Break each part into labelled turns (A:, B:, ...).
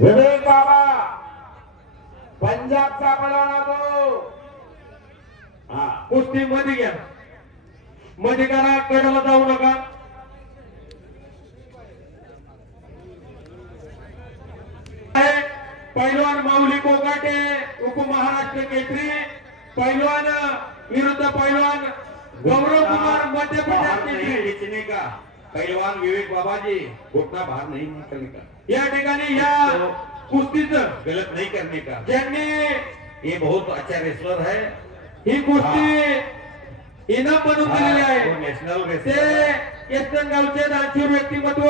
A: विवेक बाबा पंजाबचा पलवाना तो. हा
B: कुस्ती मध्ये घ्या. मध्ये करा कडेला जाऊ नका. पैलवान माऊली कोकाटे उपमहाराष्ट्र केसरी. पैलवान विरुद्ध पैलवान गौरव कुमार मध्य प्रदेश केसरी.
A: का पहलवान विवेक बाबा जी घुटना बाहर नहीं निकलने का?
B: या ठिकाणी या कुस्तीचं
A: गलत नहीं करने का?
B: ज्यांनी
A: ये बहुत अच्छा रेसलर है
B: ही कुस्ती इनाम बनवून दिलेली आहे.
A: नेशनल
B: ते
A: रेसलर
B: केतन गावचे दानशूर व्यक्तिमत्व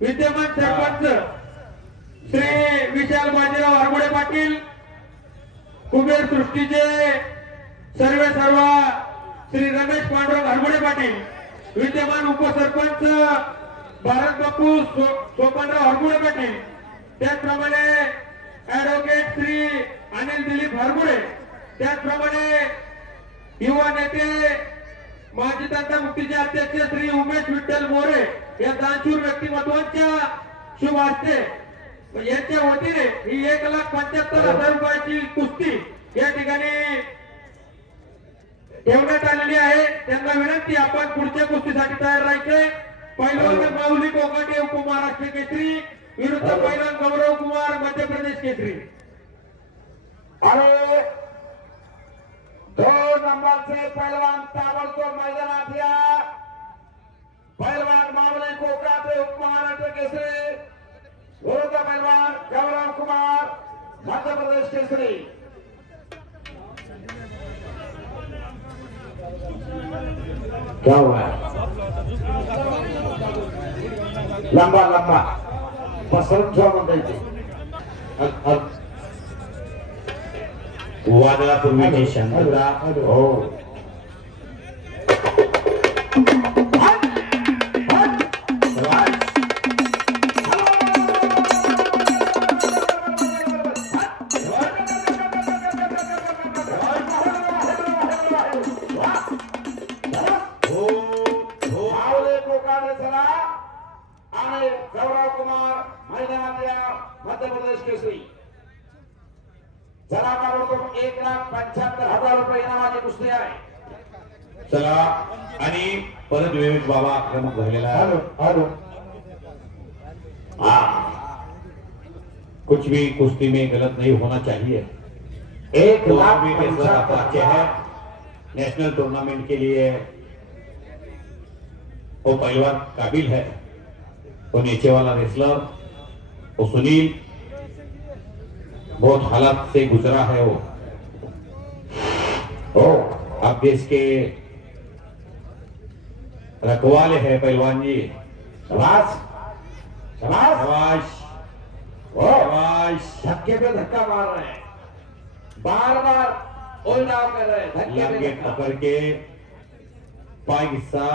B: विद्यमान सरपंच श्री विशाल बाजीराव हरगुडे पाटील कुबेर सृष्टीचे सर्व सर्व श्री रमेश पांडुरंग हरगुडे पाटील. विद्यमान उपसरपंच भारत बापू सो- सोपानराव हरगुडे पाटील. त्याचप्रमाणे ऍडव्होकेट श्री अनिल दिलीप हरगुडे. त्याचप्रमाणे युवा नेते माजी तंत्र मुक्तीचे अध्यक्ष श्री उमेश विठ्ठल मोरे या दानशूर व्यक्तिमत्वांच्या शुभ हस्ते यांच्या वतीने ही एक लाख पंच्याहत्तर हजार रुपयाची कुस्ती या ठिकाणी ठेवण्यात आलेली आहे. त्यांना विनंती आपण पुढच्या कुस्तीसाठी तयार राहायचे. पहिलवान माऊली कोकाटे उपमहाराष्ट्र केसरी. विरुद्ध पहिलवान गौरव कुमार मध्य प्रदेश केसरी.
A: अरे दोन नंबरचे पहलवान ताबडतोब मैदानात या. पहलवान मामले कोकणाचे उपमहाराष्ट्र केसरी. विरुद्ध पहलवान गौरव कुमार मध्य प्रदेश केसरी. क्या हुआ है लंबा लंबा पसंत छो म्हणता
C: वादळापूर्वीची शांतता
A: हो चला आणि गौरव कुमार मैदानात या मध्य प्रदेश केसरी. चला ताबडतोब एक लाख पंच्याहत्तर हजार रुपये इनामाची कुस्ती आहे.
C: चला. आणि परत विवेक बाबा आक्रमक झालेला आहे.
A: हॅलो
C: हाँ. कुछ भी कुश्ती में गलत नहीं होना चाहिए.
A: एक लाख
C: है
A: हजार.
C: नेशनल टूर्नामेंट के लिए वो पहलवान काबिल है। वो नीचे वाला रेसलर वो सुनील बहुत हालात से गुजरा है वो।
A: हो
C: आप देश के रखवाले हैं पहलवान जी।
A: शाबाश शाबाश।
C: शाबाश शाबाश।
A: धक्के पे धक्का मार रहे हैं। बार बार उलटाव कर रहे हैं धक्के पे धक्का।
C: पकड के हिस्सा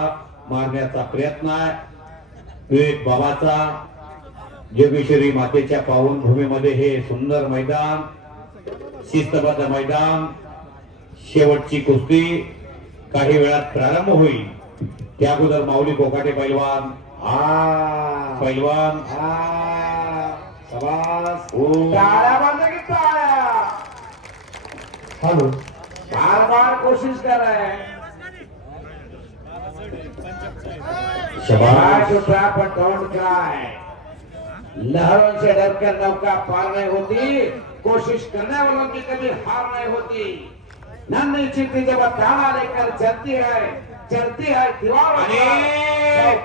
C: मारण्याचा प्रयत्न आहे. विवेक बाबाचा जोगेश्वरी मातेच्या पावनभूमीमध्ये हे सुंदर मैदान शिस्तबद्ध मैदान शेवटची कुस्ती काही वेळात प्रारंभ होईल. त्या अगोदर माऊली कोकाटे पैलवान.
A: आ
C: पैलवान.
A: आ
C: ओ.
A: टाळ्या
C: हॅलो.
A: बार बार कोशिश कर रहे हैं
C: शबाश
A: trap but don't cry. लहरों से डरकर नौका पार नहीं होती कोशिश करने वालों की कभी हार नहीं होती नन्ही चिट्ठी जब ताला लेकर चलती है चलती है दीवार!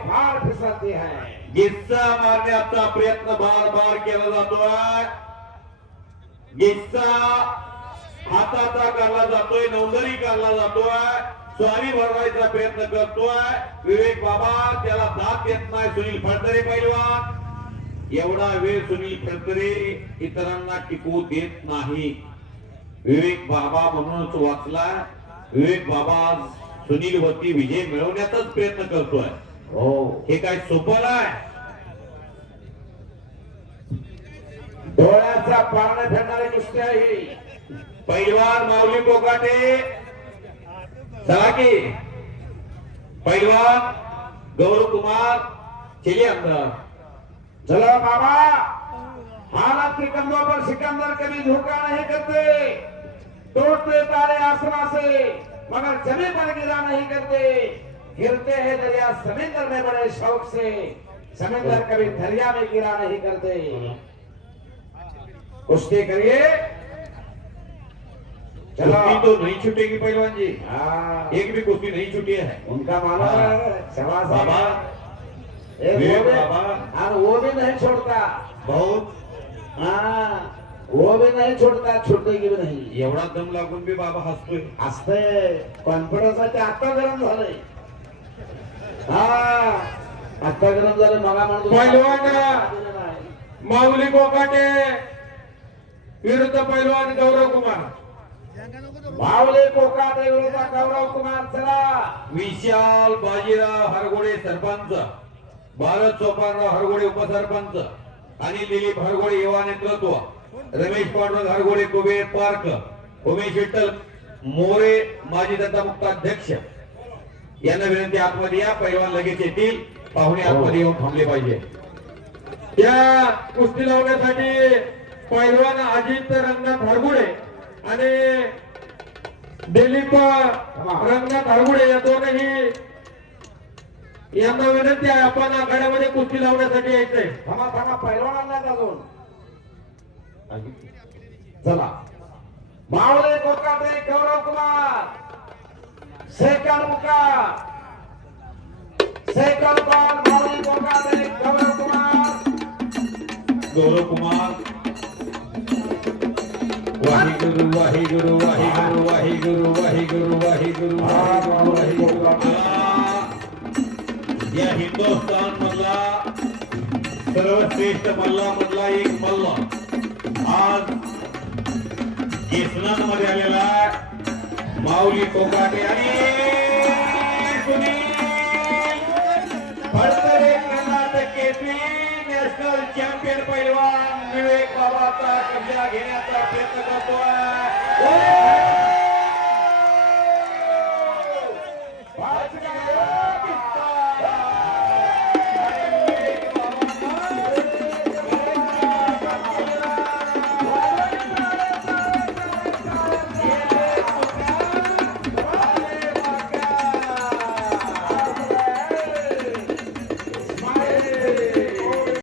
A: फाड़ फिसलती है
C: गिस्सा मारण्याचा प्रयत्न बार बार केला जातोय गिस्सा हाताचा काढला जातोय नौंदरी काढला जातोय स्वारी भरवायचा प्रयत्न करतोय. विवेक बाबा त्याला दात देत नाही सुनील फडतरे पैलवान. एवढा वेळ सुनील फडतरे इतरांना टिकवू देत नाही. विवेक बाबा म्हणूनच वाचला विवेक बाबा सुनील वरती विजय मिळवण्याचाच प्रयत्न करतोय.
A: हो.
C: हे काय सोपं नाही?
A: डोळ्याचा पारणे फेडणारी कुस्ती आहे.
C: पैलवान माऊली कोकाटे चला की पैलवान गौरव कुमार चलिए अंदर
A: चलो बाबा हालात के कंधों पर सिकंदर कभी धोखा नहीं करते तोड़ते तारे आसमां से मगर ज़मीन पर गिरा नहीं करते गिरते हैं दरिया समुद्र में बड़े शौक से समुद्र कभी दरिया में गिरा नहीं करते कुश्ती करिए
C: कुश्ती तो नहीं छूटेगी पहलवान जी।
A: हाँ,
C: एक भी कुश्ती नहीं छूटी है।
A: उनका मानो शाबाश है।
C: बाबा।
A: वो भी
C: बाबा।
A: और वो भी नहीं छोड़ता।
C: बहुत।
A: हाँ वो भी नहीं छोड़ता छुटेगी भी नाही।
C: एवढा दम लागून बी बाबा हसतोय।
A: असते कॉन्फिडन्स आहे ते आता गरम झालंय. हा आता गरम झालं मला म्हणतो
B: पहिलवान. माऊली कोकाटे विरुद्ध पैलवान गौरव कुमार.
A: भावले कोकाटे विरोधा गौरव कुमार चला.
C: विशाल बाजीराव हरगोडे सरपंच. भारत सोपानराव हरगोडे उपसरपंच. आणि दिलीप हरगोडे युवा नेतृत्व. रमेश पांडुरंग हरगोडे कुबेर पार्क. उमेश विठ्ठल मोरे माजी दत्ता मुक्ताध्यक्ष यांना विनंती आतमध्ये या पैलवान लगेच येतील. पाहुणे आतमध्ये येऊन थांबले पाहिजे.
B: या कुस्ती लावण्यासाठी पैलवान अजित रंगनाथ हरगुडे आणि दिलीप रंगनाथ हरगुडे या दोनही यांना विनंती आहे आपण आखाड्यामध्ये कुस्ती लावण्यासाठी यायचंय.
A: थांबा थांबा पैलवानांना का अजून चला. मावळे कोकाटे गौरव कुमार. सेकंड मुका सेकंड बॉल मावळे कोकाटे गौरव कुमार.
C: गौरव कुमार. वाहिगुरु वाहिगुरु वाहिगुरु वाहिगुरु वाहिगुरु वाहिगुरु वाहिगुरु वाहिगुरु या हिंदुस्थान मधला सर्वश्रेष्ठ मल्ला मधला एक मल्ल आज केसनानमध्ये आलेला माऊली कोकाटे आणि सुनील पैलवान विवेक बाबाचा कब्जा घेण्याचा प्रयत्न करतोय.